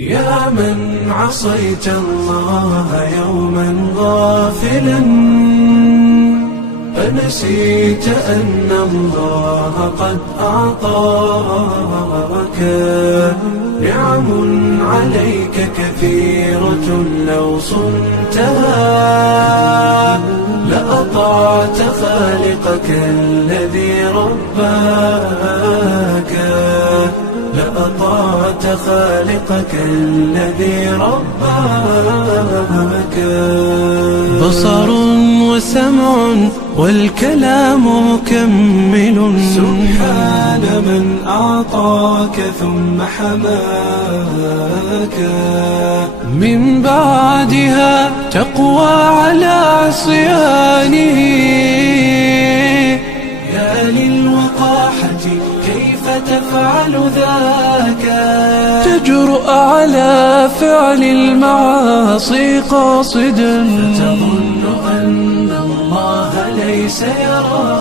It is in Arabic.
يا من عصيت الله يوما غافلا، أنسيت أن الله قد أعطاك نعم عليك كثيرة، لو صنتها لأطعت خالقك الذي رباك، لأطعت خالقك الذي رباك. بصر وسمع والكلام مكمل، سبحان من أعطاك ثم حماك. من بعدها تقوى على عصيانه، يا للوقاحة كيف تفعل ذاك؟ تجرؤ على فعل المعاصي قاصدا، فتظن أن الله ليس يراك.